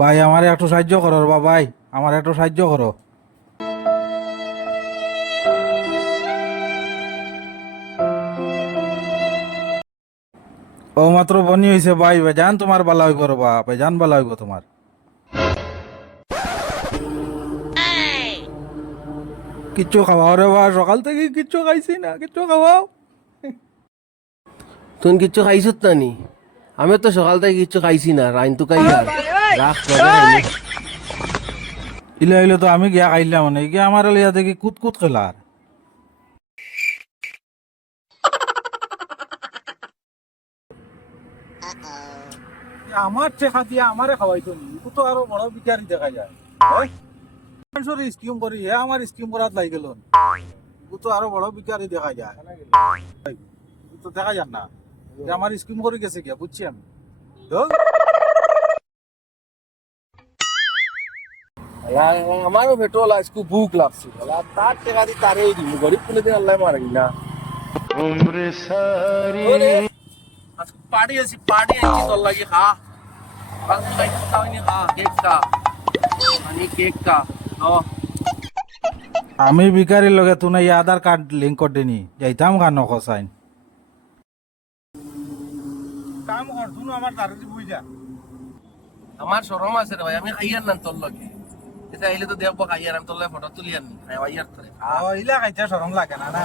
ভাই আমার একটু সাহায্য করো বা ভাই, আমার একটু সাহায্য করো। ও মাত্র বনি হয়েছে ভাই, ভাইজান তোমার বালা হইব রে বা, ভাইজান বালা হইব তোমার। কিচ্ছু খাওয়াও রে বা, সকাল থেকে কিচ্ছু খাইছি না, কিচ্ছু খাওয়াও। তুই কিচ্ছু খাইছত না নি? আমি তো সকাল থেকে কিচ্ছু খাইছি না, রাইন তো খাই আর রাখ বাজার আইলো। ইলে হইলে তো আমি গিয়া খাইলাম, মানে গিয়া আমার লিয়া দেখি কুত কুত খেলার। আমার টেকা দিয়ে আমারে খাওয়াইতো নি, ও তো আরো বড় বিচারি দেখা যায়। মানুষের স্কিম করি, হে আমার স্কিম করাত লাই গেল, ও তো আরো বড় বিচারি দেখা যায়। ও তো দেখা যান না যে আমার স্কিম করে গেছে গিয়া, বুঝছি আমি তো। আমারও পেট্রোল আজকে ভুক লাগছে, তার টাকা দিয়ে তারই দিন গরিব তুলে দিয়ে আল্লাহ মারি না। পার্টি আছি, পার্টি আছি, তোর লাগি খা। কেক খা, মানে কেক খা। আমি ভিকারির লগে তুই এই আধার কার্ড লিঙ্ক করে দিনি, যাইতাম খান খসাইন কাম কর, তুই আমার তাড়াতাড়ি বুঝ যা। আমার শরম আছে রে ভাই, আমি খাইয়ার না তোর লগে। এটা আইলে তো দেখবো খাইয়ার, আমি তোর লগে ফটো তুলি আনি খাইয়ার তোরে। ইলা খাইতে সরম লাগে না না।